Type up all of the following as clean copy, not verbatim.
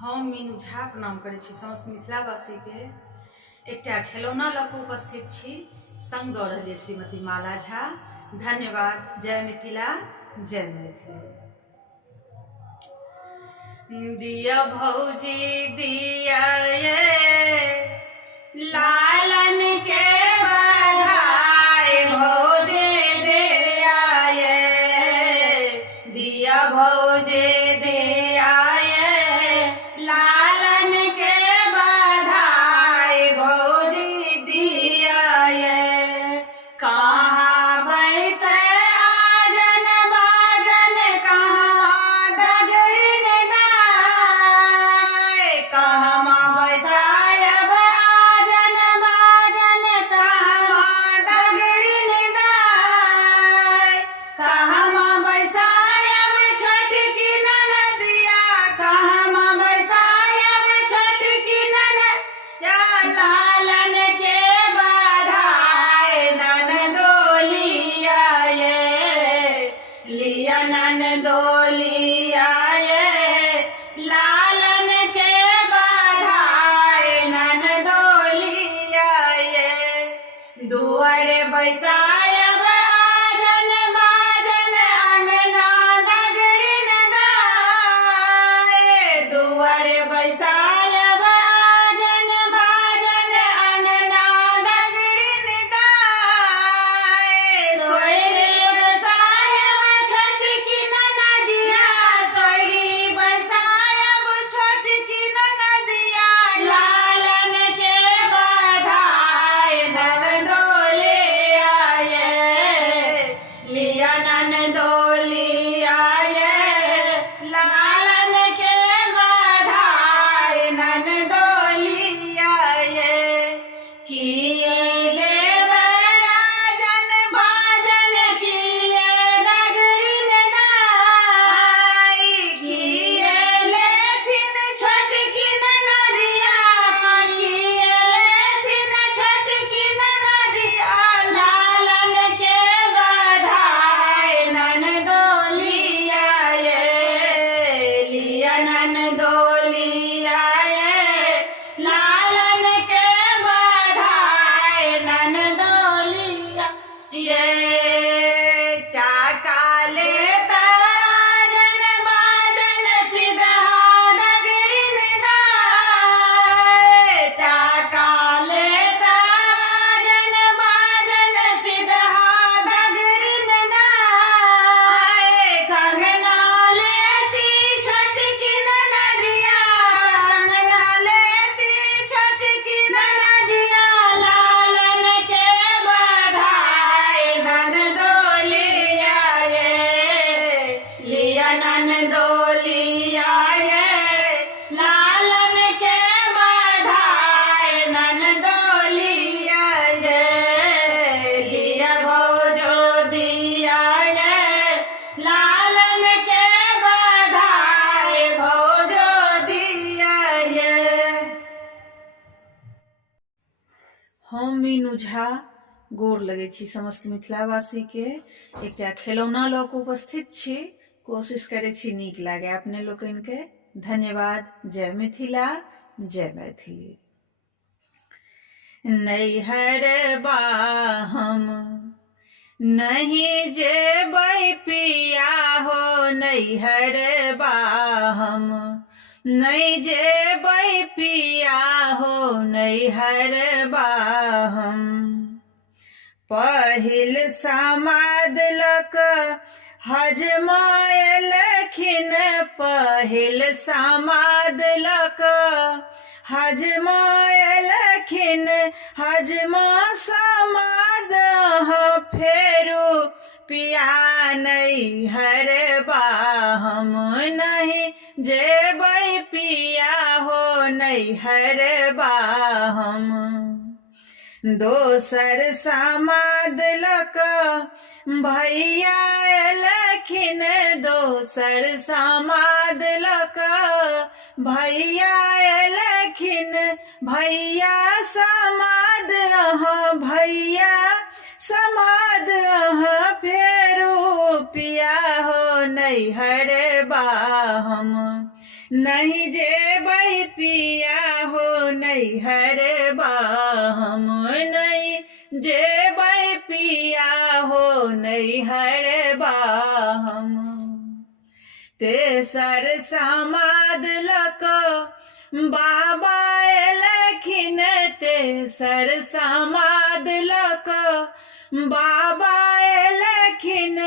हम मीनू झा प्रणाम करै छी समस्त मिथिलावासी के। एकटा खिलौना लऽ कऽ उपस्थित छी, संग दऽ रहल श्रीमती माला झा। धन्यवाद। जय मिथिला, जय मैथिली। दिया भौजी दिया ये लालन के बधाई, भौजी दिया ये दिया भौजी दिया ये लालन के बधाई, भौजी दिया ये। कहाँ बैसे आजन बाजन, कहाँ दगड़िन दाय, कहाँ बैसायब आजन बाजन, कहाँ दगड़िन दाय, कहाँ बैसायब छोटकी ननदिया, कहाँ बैसायब छोटकी ननदिया, लालन के बधाई ननदोलिया ये, लिया ननदोलिया ये, लालन के बधाई ननदोलिया ये। दुआरे बैसायब आजन बाजन, अंगना दगड़िन दाय, दुआरे बैसायब आजन बाजन, अंगना दगड़िन दाय। सोयरे बैसायब छोटकी ननदिया, सोयरी बैसायब छोटकी ननदिया, लालन के बधाई ननदोलिया ये, लिया ननदोलिया ये, लालन के बधाई ननदोलिया ये। किए लेब आजन बाजन, किए दगड़िन दाय, किए लेथिन छोटकी ननदिया, किए लेथिन छोटकी ननदिया, लालन के बधाई ननदोलिया ये, लिया ननदोलिया ये, लालन के बधाई ननदोलिया ये। टाका लेता आजन बाजन, सिधहा दगड़िन दाय, टाका लेता आजन बाजन, सिधहा दगड़िन दाय, कंगना लेती छोटकी ननदिया, कंगना लेती छोटकी ननदिया, लालन के बधाई ननदोलिया ये, लिया ननदोलिया ये, लालन के बधाई ननदोलिया ये। लिया भौजो दिया ये, लालन के बधाई भौजो दिया ये। हम मीनू झा गोर लगै छी समस्त मिथिलावासी के। एकटा खिलौना लऽ कऽ उपस्थित छी, कोशिश करै छी नीक लागे अपने लोकनि के। धन्यवाद। जय मिथिला, जय मैथिली। नैहर बा हम नहीं जेबै पिया हो, नैहर बा हम नहीं जेबै पिया हो, नैहर बा हम। पहिल समाद लक हजमायलखिन, पहिल समाद लक हजमायलखिन, हजमा समाद फेरू पिया नैहर बा हम नहीं जेबै पिया हो, नैहर बा हम। दोसर समाद लक भैया एलखिन, दोसर समाद लक भैया एलखिन, भैया समाद भैया समाद फेरू पिया हो नैहर बा हम नहीं जेबै पिया हो नैहर बा हम नहीं जेबै पिया हो नैहर बा हम तेसर समाद लक बाबा एलखिन तेसर समाद लक बाबा एलखिन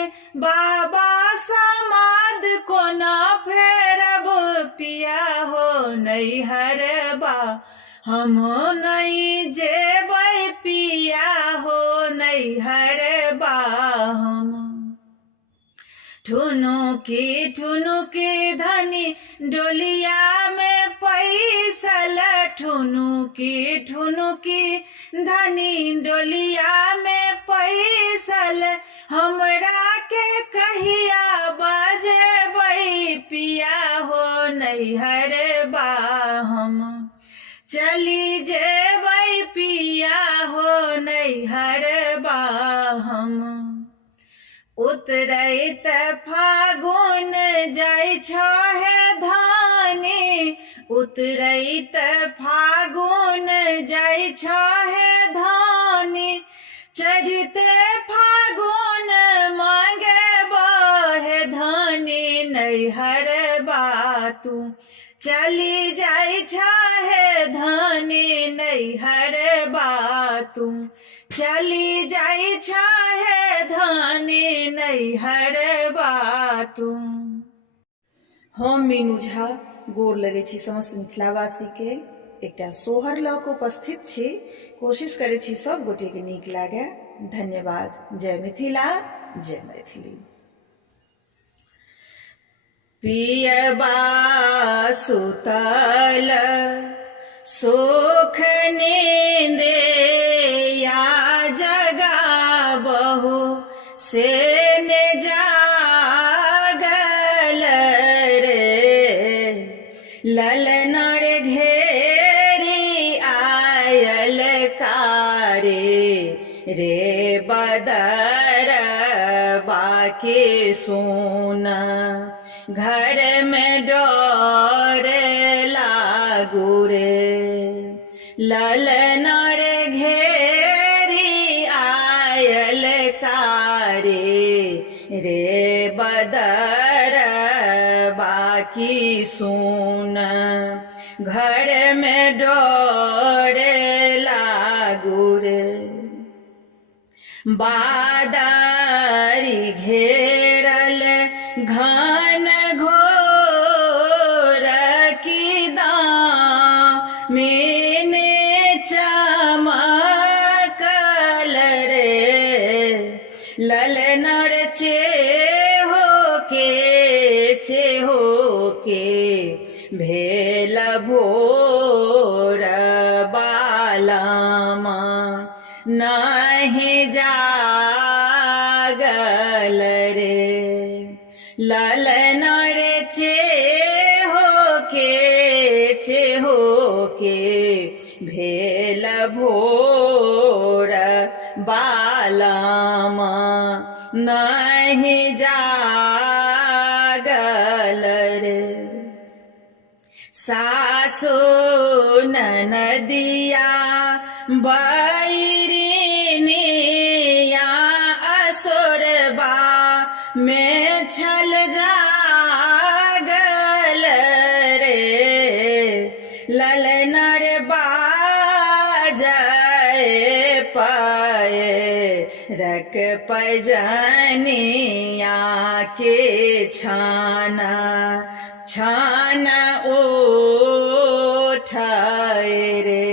बाबा समाद कोना फेरब पिया हो नैहर बा हम नहीं जेबै पिया हो नैहर बा हम ठुनुकी धनी डोलिया में पैसल ठुनुकी धनी डोलिया में पैसल हमरा के कहिया बजेबै पिया हो नैहर बा हम चली जेबै पिया हो नैहर बा हम उतरैत फागुन जाइ छहे धानी उतरैत फागुन जाइ छहे धानी चढ़िते फागुन मांगे बहे धानी नैहर बा तू चली जाइ छहे धानी नैहर बा तू चली जाइ छहे धानी नैहर बा तू हम मीनू झा गोर लगै छी समस्त मिथिलावासी के एकटा सोहर लऽ कऽ उपस्थित छी कोशिश करै छी सब गोटे के नीक लागे धन्यवाद जय मिथिला जय मैथिली पियबा सुतल सुख नींदे या जगा बहु से ने जागल रे ललनर घेरी आयल कारे रे बदर बाकी सुना घर में डर लागू रे ललनर घेरी आयल कारे रे बदर बाकी सुन घर में डर लागू रे बादारी घेरल घन घोर की दामिनी चमकल रे ललनर चेहो के भेल भोर बालमा नहीं जागल रे ललनर चेहो के भेल भोर बालमा नहीं जागल रे सासु ननदिया बैरिनिया असुरबा में छल जागल रे ललनर बाजाए पाए रख पैजनिया के छाना उठाए रे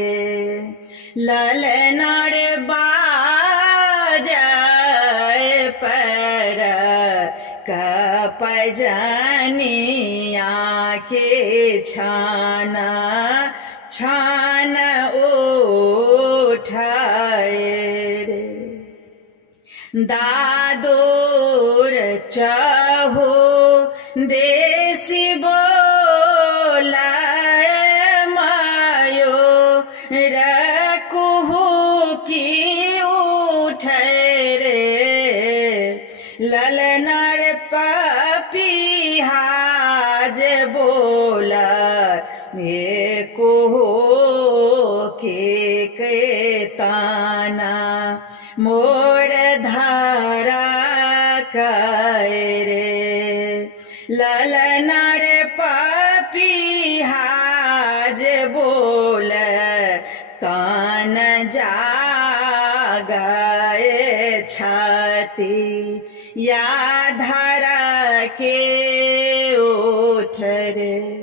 ललनर बाजाए पर पैजनिया के छाना उठाए रे दादोर चाहो देसी बोलाए मायो रकुहु की उठे रे ललनर एको के ताना मोर धारा करे ललना रे पपीहाज बोल तान जागाए छाती या धरा के उठ रे।